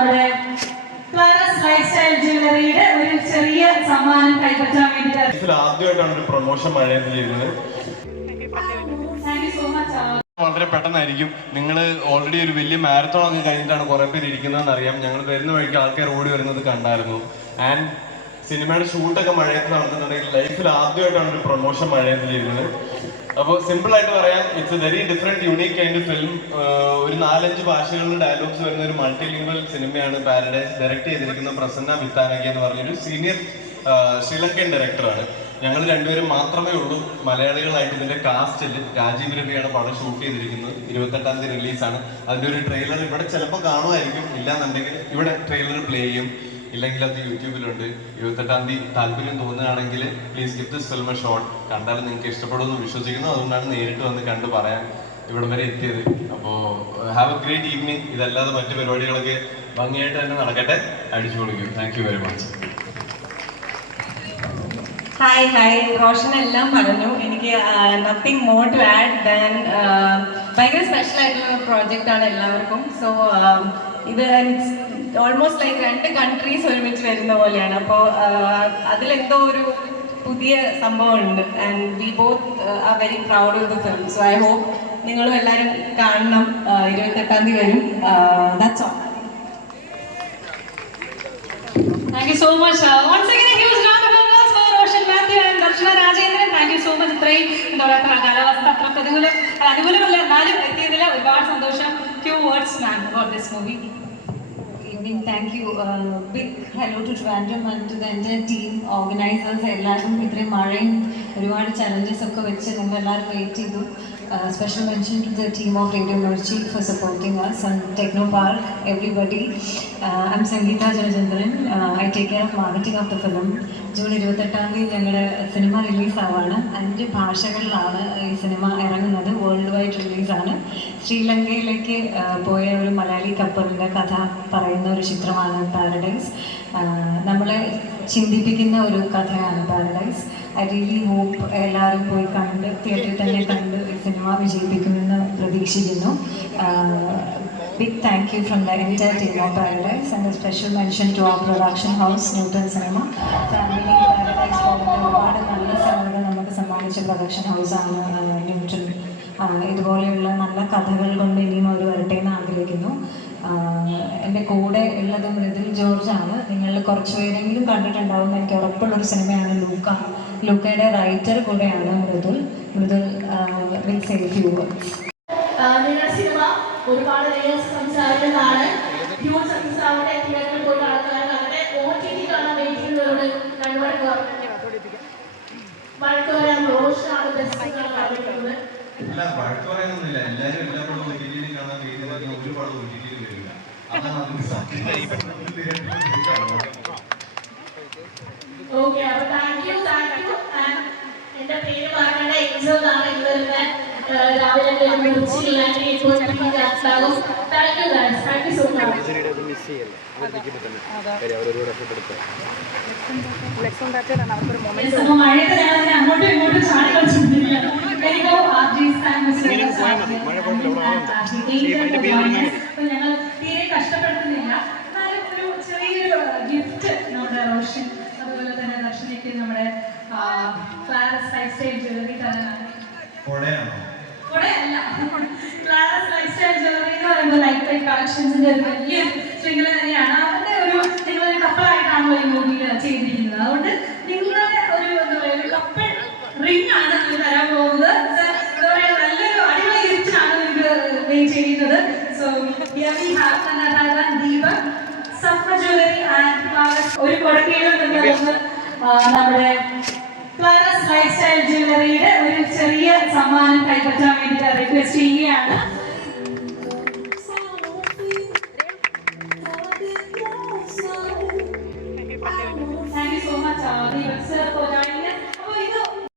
നമ്മുടെ Flowers Life style ജ്വല്ലറിയുടെ ഒരു ചെറിയ സമ്മാനം കൈപ്പറ്റാൻ വേണ്ടിയിട്ട് ആദ്യമായിട്ടാണ് ഒരു പ്രൊമോഷൻ മഴയത്ത് ചെയ്യുന്നത്. Thank you so much. വളരെ പെട്ടെന്നായിരിക്കും. നിങ്ങൾ ഓൾറെഡി ഒരു വലിയ മാരത്തോൺ ഒക്കെ കഴിഞ്ഞിട്ടാണ് കുറെ പേര് ഇരിക്കുന്നതെന്ന് അറിയാം. ഞങ്ങൾ വരുന്ന വഴിക്ക് ആൾക്കാർ ഓടി വരുന്നത് കണ്ടായിരുന്നു. ആൻഡ് സിനിമയുടെ ഷൂട്ടൊക്കെ മഴയത്ത് നടത്തുന്നുണ്ടെങ്കിൽ ലൈഫിൽ ആദ്യമായിട്ടാണ് ഒരു പ്രൊമോഷൻ മഴയത്ത് ചെയ്യുന്നത്. അപ്പോൾ സിമ്പിൾ ആയിട്ട് പറയാം, it's A very different unique kind film. ഒരു 4-5 ഭാഷകളിൽ ഡയലോഗ്സ് വരുന്ന ഒരു മൾട്ടി ലിംഗ്വൽ സിനിമയാണ് പാരഡൈസ്. ഡയറക്ട് ചെയ്തിരിക്കുന്ന പ്രസന്ന വിത്താനകി എന്ന് പറഞ്ഞൊരു സീനിയർ ശ്രീലങ്കൻ ഡയറക്ടറാണ്. ഞങ്ങൾ രണ്ടുപേരും മാത്രമേ ഉള്ളൂ മലയാളികളായിട്ട് ഇതിന്റെ കാസ്റ്റിൽ. രാജീവ് രവിയാണ് പടം ഷൂട്ട് ചെയ്തിരിക്കുന്നത്. 28-ാം തീയതി റിലീസാണ്. അതിന്റെ ഒരു ട്രെയിലർ ഇവിടെ ചിലപ്പോൾ കാണുമായിരിക്കും, ഇല്ലാന്നുണ്ടെങ്കിൽ ഇവിടെ ട്രെയിലർ പ്ലേ ചെയ്യും, ഇല്ലെങ്കിൽ അത് യൂട്യൂബിലുണ്ട്. 28-ാം തീയതി താല്പര്യം തോന്നുകയാണെങ്കിൽ please give this film A shot. കണ്ടാൽ നിങ്ങൾക്ക് ഇഷ്ടപ്പെടുമെന്ന് വിശ്വസിക്കുന്നു. അതുകൊണ്ടാണ് നേരിട്ട് വന്ന് കണ്ടു പറയാൻ ഇവിടം വരെ എത്തിയത്. അപ്പോൾ ഹാവ് എ ഗ്രേറ്റ് ഈവനിങ്. ഇതല്ലാതെ മറ്റു പരിപാടികളൊക്കെ ഭംഗിയായിട്ട് തന്നെ നടക്കട്ടെ. അടിച്ചു കൊടുക്കും. Thank you very much. Hi Roshan എല്ലാം പറഞ്ഞു. എനിക്ക് nothing more to add than ഭയങ്കര സ്പെഷ്യൽ ആയിട്ടുള്ള പ്രോജക്റ്റ് ആണ് എല്ലാവർക്കും. സോ ഇത് ഓൾമോസ്റ്റ് ലൈക്ക് 2 കൺട്രീസ് ഒരുമിച്ച് വരുന്ന പോലെയാണ്. അപ്പോൾ അതിലെന്തോ ഒരു പുതിയ സംഭവം ഉണ്ട്. And we both are very proud of the film. So I hope നിങ്ങളും എല്ലാവരും കാണണം. 28-ാം തീയതി വരും. That's all. Thank you so much. Once again a huge round of applause for Roshan Mathew and Darshana Rajendran. Thank you so much. ഇത്രയും എന്താ പറയുക, കാലാവസ്ഥ അത്ര അനുകൂലമല്ല, എന്നാലും എത്തിയതിൽ ഒരുപാട് സന്തോഷം. Few words ma'am about this movie. Thank you. Big hello to Trivandrum and to the entire team, organizers. എല്ലാവരും ഇത്രയും മഴയും ഒരുപാട് ചലഞ്ചസ് ഒക്കെ വെച്ച് നിങ്ങൾ എല്ലാവരും വെയിറ്റ് ചെയ്തു. Special mention to the team of Radio Mirchi for supporting us and Techno Park, everybody. I'm Sangeeta Jayachandran. I take care of marketing of the film. June 28-ാം തീയതി ഞങ്ങളുടെ സിനിമ റിലീസാവാണ്. 5 ഭാഷകളിലാണ് ഈ സിനിമ ഇറങ്ങുന്നത്. World wide റിലീസാണ്. ശ്രീലങ്കയിലേക്ക് പോയ ഒരു മലയാളി കപ്പലിൻ്റെ കഥ പറയുന്ന ഒരു ചിത്രമാണ് പാരഡൈസ്. നമ്മളെ ചിന്തിപ്പിക്കുന്ന ഒരു കഥയാണ് പാരഡൈസ്. ഐ റിയലി ഹോപ്പ് എല്ലാവരും പോയി കണ്ട് തിയേറ്ററിൽ തന്നെ കണ്ട് ഈ സിനിമ വിജയിപ്പിക്കുമെന്ന് പ്രതീക്ഷിക്കുന്നു. Big thank you from the entire team of Paradise and a special mention to our production house, Newton Cinema. Family Paradise പോലുള്ള ഒരുപാട് നല്ല സിനിമകൾ നമുക്ക് സമ്മാനിച്ച പ്രൊഡക്ഷൻ ഹൗസാണ് ന്യൂട്ടൺ. ഇതുപോലെയുള്ള നല്ല കഥകൾ കൊണ്ട് ഇനിയും അവർ വരട്ടെ എന്ന് ആഗ്രഹിക്കുന്നു. എൻ്റെ കൂടെ ഉള്ളത് മൃദുൽ ജോർജാണ്. നിങ്ങൾ കുറച്ച് പേരെങ്കിലും കണ്ടിട്ടുണ്ടാവും. എനിക്ക് ഉറപ്പുള്ളൊരു സിനിമയാണ് ലൂക്ക. ലൂക്കയുടെ റൈറ്റർ കൂടെയാണ് Mridul. Will say A few words. നിങ്ങളുടെ സിനിമ ഒരുപാട് ലേയേഴ്സ് സംസാരിക്കുന്നതാണ്. ഹ്യൂജ് സക്സസ് ആവട്ടെ. തിയേറ്ററിൽ പോയി കാണുന്നവരുടെ OTT കാണാൻ വെയിറ്റിംഗുകളോട് വഴക്ക് പറയാൻ റോഷനാണ് ബെസ്റ്റ് എന്നാണ് പറഞ്ഞിരിക്കുന്നത്. ഓക്കെ, അപ്പൊ താങ്ക് യു. എന്റെ പേര് പറയേണ്ട എക്സോ എന്നാണ്. ഇന്ന് രാവിലെ ഇപ്പോൾ thank you guys. Thank you so much. മഴയത്ത് അങ്ങോട്ടും ഇങ്ങോട്ടും ചാടി കളിച്ചിട്ടില്ല. ഞങ്ങൾ തീരെ കഷ്ടപ്പെടുത്തുന്നില്ല. എന്നാലും ഒരു ചെറിയൊരു ഗിഫ്റ്റ് നമ്മുടെ റോഷൻ അതുപോലെ തന്നെ ദർശനയ്ക്ക് നമ്മുടെ ഫ്ലവേഴ്സ് ലൈഫ് സ്റ്റൈൽ ജ്വല്ലറി തരാനാണ്. കൊടയല്ല, ഫ്ലവേഴ്സ് ലൈഫ് സ്റ്റൈൽ ജ്വല്ലറി എന്ന് പറയുമ്പോൾ ലൈഫ് ടൈം കളക്ഷൻസിന്റെ ഒരു വലിയ ശൃംഖല തന്നെയാണ്. അതിന്റെ നിങ്ങളൊരു കപ്പലായിട്ടാണല്ലോ ഈ മൂവിയിൽ ചെയ്തിരിക്കുന്നത്. അതുകൊണ്ട് നിങ്ങളുടെ ഒരു എന്താ പറയുക, ഒരു കപ്പൽ റിംഗ് ആണ് നിങ്ങൾ തരാൻ പോകുന്നത്. എന്താ പറയുക, നല്ലൊരു അടിപൊളി ഗിഫ്റ്റാണ് നിങ്ങൾക്ക് ചെയ്യുന്നത്. So here we have Deepak സഫ്ര jewellery and flowers. ഒരു കൊടക്കയിലും നിന്ന് നമ്മുടെ ഫ്ലവേഴ്സ് ലൈഫ് സ്റ്റൈൽ ജ്വല്ലറിയുടെ ഒരു ചെറിയ സമ്മാനം കൈപ്പറ്റാൻ വേണ്ടിയിട്ട് റിക്വസ്റ്റ് ചെയ്യുകയാണ്.